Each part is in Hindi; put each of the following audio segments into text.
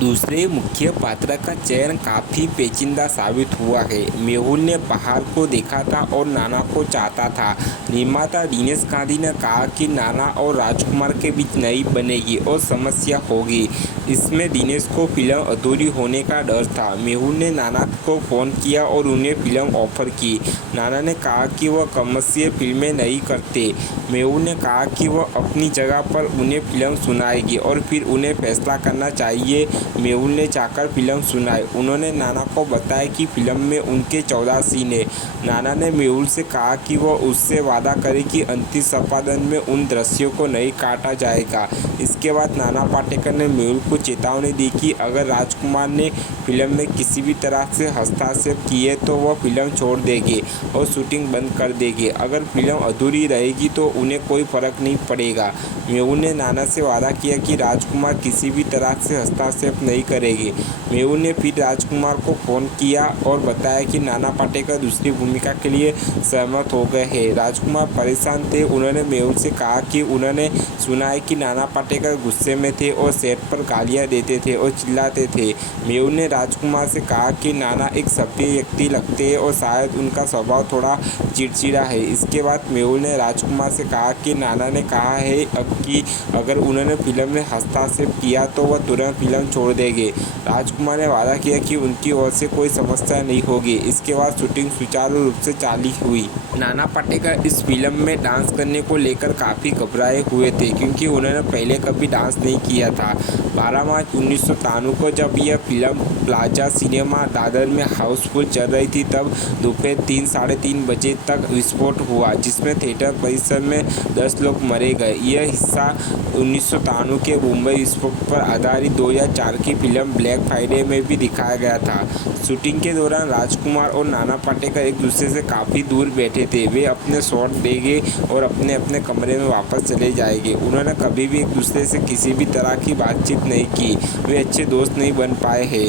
दूसरे मुख्य पात्र का चयन काफ़ी पेचीदा साबित हुआ है। मेहुल ने बहार को देखा था और नाना को चाहता था। निर्माता दिनेश गांधी ने कहा कि नाना और राजकुमार के बीच नई बनेगी और समस्या होगी। इसमें दिनेश को फिल्म अधूरी होने का डर था। मेहुल ने नाना को फ़ोन किया और उन्हें फिल्म ऑफर की। नाना ने कहा कि वह कमर्शियल फिल्में नहीं करते। मेहुल ने कहा कि वह अपनी जगह पर उन्हें फिल्म सुनाएगी और फिर उन्हें फैसला करना चाहिए। मेहुल ने जाकर फिल्म सुनाई। उन्होंने नाना को बताया कि फिल्म में उनके 14 सीन हैं। नाना ने मेहुल से कहा कि वह उससे वादा करे कि अंतिम संपादन में उन दृश्यों को नहीं काटा जाएगा। इसके बाद नाना पाटेकर ने मेहुल को चेतावनी दी कि अगर राजकुमार ने फिल्म में किसी भी तरह से हस्तक्षेप किए तो वह फिल्म छोड़ देंगे और शूटिंग बंद कर देंगे। अगर फिल्म अधूरी रहेगी तो उन्हें कोई फर्क नहीं पड़ेगा। मेहुल ने नाना से वादा किया कि राजकुमार किसी भी तरह से हस्तक्षेप नहीं करेंगे। मेहुल ने फिर राजकुमार को फ़ोन किया और बताया कि नाना पाटेकर दूसरी भूमिका के लिए सहमत हो गए हैं। राजकुमार परेशान थे। उन्होंने मेहुल से कहा कि उन्होंने सुना है कि नाना पाटेकर गुस्से में थे और सेट पर गालियां देते थे और चिल्लाते थे। मेहुल ने राजकुमार से कहा कि नाना एक सभ्य व्यक्ति लगते हैं और शायद उनका स्वभाव थोड़ा चिड़चिड़ा है। इसके बाद मेहुल ने राजकुमार से कहा कि नाना ने कहा है कि अगर उन्होंने फिल्म में हस्तक्षेप किया तो वह तुरंत फिल्म छोड़ देंगे। राजकुमार ने वादा किया कि उनकी ओर से कोई समस्या नहीं होगी। इसके बाद शूटिंग सुचारू रूप से चालू हुई। नाना पाटेकर इस फिल्म में डांस करने को लेकर काफ़ी घबराए हुए थे क्योंकि उन्होंने पहले कभी डांस नहीं किया था। 12 मार्च 1993 को जब यह फिल्म प्लाजा सिनेमा दादर में हाउसफुल चल रही थी तब दोपहर 3 साढ़े 3 बजे तक विस्फोट हुआ जिसमें थिएटर परिसर में 10 लोग मरे गए। यह हिस्सा 1993 के मुंबई विस्फोट पर आधारित 2004 की फिल्म ब्लैक फ्राइडे में भी दिखाया गया था। शूटिंग के दौरान राजकुमार और नाना पाटेकर एक दूसरे से काफ़ी दूर बैठे थे। वे अपने शॉट देंगे और अपने अपने कमरे में वापस चले जाएंगे। उन्होंने कभी भी एक दूसरे से किसी भी तरह की बातचीत नहीं की। वे अच्छे दोस्त नहीं बन पाए हैं।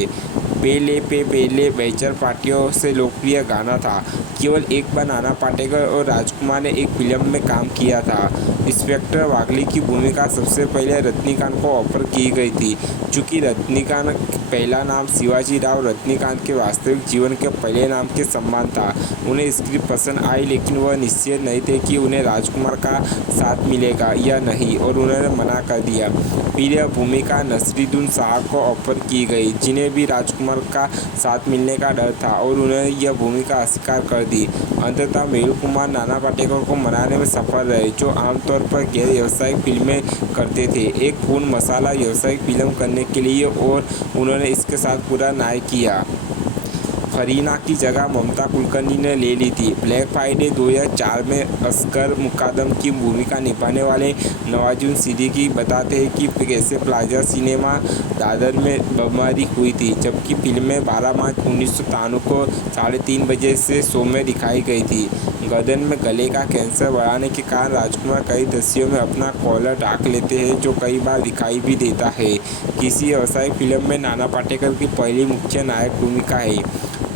पहले पे पहले बैचलर पार्टियों से लोकप्रिय गाना था। केवल एक बार नाना पाटेकर और राजकुमार ने एक फिल्म में काम किया था। इंस्पेक्टर वागले की भूमिका सबसे पहले रजनीकांत को ऑफर की गई थी। चूँकि रजनीकांत पहला नाम शिवाजी राव रजनीकांत के वास्तविक जीवन के पहले नाम के समान था। उन्हें स्क्रिप्ट पसंद आई लेकिन वह निश्चित नहीं थे कि उन्हें राजकुमार का साथ मिलेगा या नहीं और उन्होंने मना कर दिया। फिर यह भूमिका नसीरुद्दीन शाह को ऑफर की गई जिन्हें भी राजकुमार का साथ मिलने का डर था और उन्होंने यह भूमिका अस्वीकार कर दी। अंततः मेहुल कुमार नाना पाटेकर को मनाने में सफल रहे जो आमतौर पर गैर व्यावसायिक फिल्में करते थे। एक पूर्ण मसाला व्यावसायिक फिल्म करने के लिए और उन्होंने इसके साथ पूरा न्याय किया। फरीना की जगह ममता कुलकर्णी ने ले ली थी। ब्लैक फ्राइडे 2004 में असगर मुकादम की भूमिका निभाने वाले नवाजुद्दीन सिद्दीकी बताते हैं कि कैसे प्लाजा सिनेमा दादर में बमबारी हुई थी जबकि फिल्में 12 मार्च 1993 को 3:30 बजे से शो में दिखाई गई थी। गर्दन में गले का कैंसर बढ़ाने के कारण राजकुमार कई दृश्यों में अपना कॉलर ढाक लेते हैं जो कई बार दिखाई भी देता है। किसी व्यावसायिक फिल्म में नाना पाटेकर की पहली मुख्य नायक भूमिका है।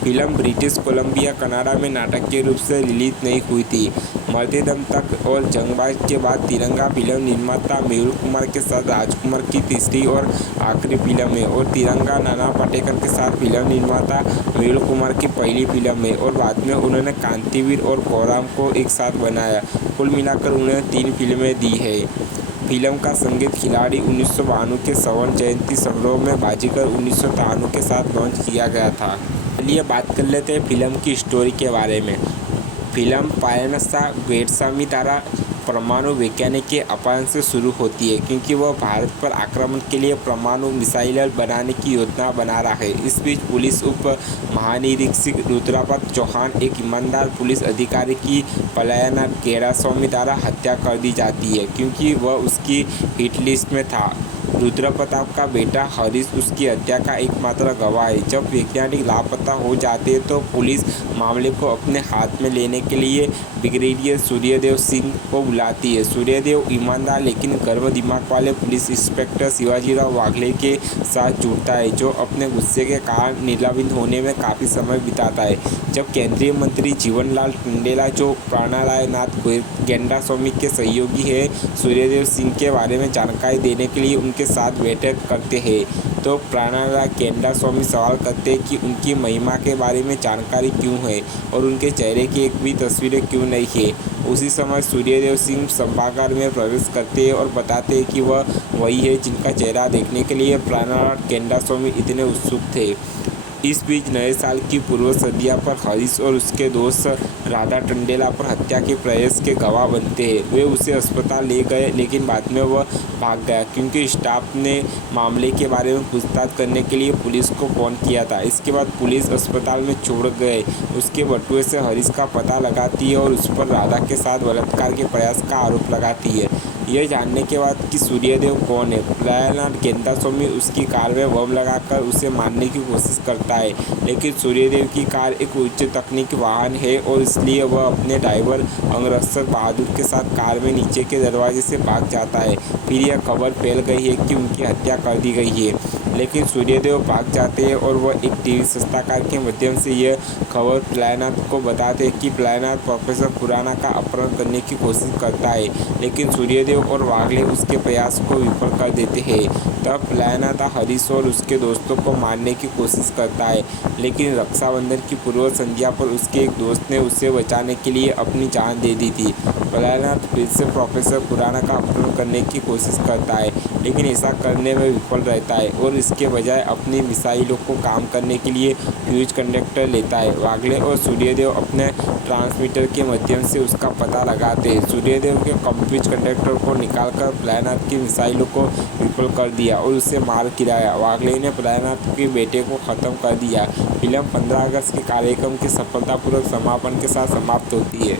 फिल्म ब्रिटिश कोलंबिया कनाडा में नाटकीय रूप से रिलीज नहीं हुई थी। मरते दम तक और जंगबाज के बाद तिरंगा फिल्म निर्माता मेहुल कुमार के साथ राजकुमार की तीसरी और आखिरी फिल्म है और तिरंगा नाना पाटेकर के साथ फिल्म निर्माता मेहुल कुमार की पहली फिल्म है और बाद में उन्होंने कांतिवीर और कोराम को एक साथ बनाया। कुल मिलाकर उन्होंने 3 फिल्में दी है। फिल्म का संगीत खिलाड़ी 1992 के स्वर्ण जयंती समारोह में बाजीगर 1993 के साथ लॉन्च किया गया था। चलिए बात कर लेते हैं फिल्म की स्टोरी के बारे में। फिल्म पायनसा गोस्वामी द्वारा परमाणु वैज्ञानिक के अपहरण से शुरू होती है क्योंकि वह भारत पर आक्रमण के लिए परमाणु मिसाइल बनाने की योजना बना रहा है। इस बीच पुलिस उप महानिरीक्षक रुद्रप्रताप चौहान एक ईमानदार पुलिस अधिकारी की पलायना गोस्वामी द्वारा हत्या कर दी जाती है क्योंकि वह उसकी हिट लिस्ट में था। रुद्रप्रताप का बेटा हरीश उसकी हत्या का एकमात्र गवाह है। जब वैज्ञानिक लापता हो जाते हैं तो पुलिस मामले को अपने हाथ में लेने के लिए ब्रिगेडियर सूर्यदेव सिंह को बुलाती है। सूर्यदेव ईमानदार लेकिन गर्म दिमाग वाले पुलिस इंस्पेक्टर शिवाजीराव वाघले के साथ जुड़ता है जो अपने गुस्से के कारण निलंबित होने में काफ़ी समय बिताता है। जब केंद्रीय मंत्री जीवनलाल टंडेला जो प्राणाराय नाथ गोस्वामी के सहयोगी है सूर्यदेव सिंह के बारे में जानकारी देने के लिए उनके साथ बैठक करते हैं तो प्राणाला केंडास्वामी सवाल करते हैं कि उनकी महिमा के बारे में जानकारी क्यों है और उनके चेहरे की एक भी तस्वीरें क्यों नहीं है। उसी समय सूर्यदेव सिंह सभागार में प्रवेश करते हैं और बताते हैं कि वह वही है जिनका चेहरा देखने के लिए प्राणाला केंडास्वामी इतने उत्सुक थे। इस बीच नए साल की पूर्व संध्या पर हरीश और उसके दोस्त राधा टंडेला पर हत्या के प्रयास के गवाह बनते हैं। वे उसे अस्पताल ले गए लेकिन बाद में वह भाग गया क्योंकि स्टाफ ने मामले के बारे में पूछताछ करने के लिए पुलिस को फ़ोन किया था। इसके बाद पुलिस अस्पताल में छोड़ गए उसके बटुए से हरीश का पता लगाती है और उस पर राधा के साथ बलात्कार के प्रयास का आरोप लगाती है। यह जानने के बाद कि सूर्यदेव कौन है, प्राणाला केंडास्वामी उसकी कार में बम लगाकर उसे मारने की कोशिश करता है। लेकिन सूर्यदेव की कार एक उच्च तकनीकी वाहन है और इसलिए वह अपने ड्राइवर अंगरक्षक बहादुर के साथ कार में नीचे के दरवाजे से भाग जाता है। फिर यह खबर फैल गई है कि उनकी हत्या कर दी गई है। लेकिन सूर्यदेव भाग जाते हैं और वह एक टीवी संस्थाकार के माध्यम से यह खबर प्राणाला को बताते हैं कि प्राणाला प्रोफेसर खुराना का अपहरण करने की कोशिश करता है। लेकिन सूर्यदेव और वागले उसके प्रयास को विफल कर देते हैं। तब प्राणाला हरीश और उसके दोस्तों को मारने की कोशिश करता है लेकिन रक्षाबंधन की पूर्व संध्या पर उसके एक दोस्त ने उसे बचाने के लिए अपनी जान दे दी थी। प्राणाला फिर से प्रोफेसर खुराना का अपहरण करने की कोशिश करता है लेकिन ऐसा करने में विफल रहता है और इसके बजाय अपनी मिसाइलों को काम करने के लिए फ्यूज कंडक्टर लेता है। वागले और सूर्यदेव अपने ट्रांसमीटर के माध्यम से उसका पता लगाते हैं। सूर्यदेव के फ्यूज कंडक्टर को निकालकर प्राणाला की मिसाइलों को विफल कर दिया और उसे मार गिराया। वागले ने प्राणाला के बेटे को ख़त्म कर दिया। फिल्म 15 अगस्त के कार्यक्रम के सफलतापूर्वक समापन के साथ समाप्त होती है।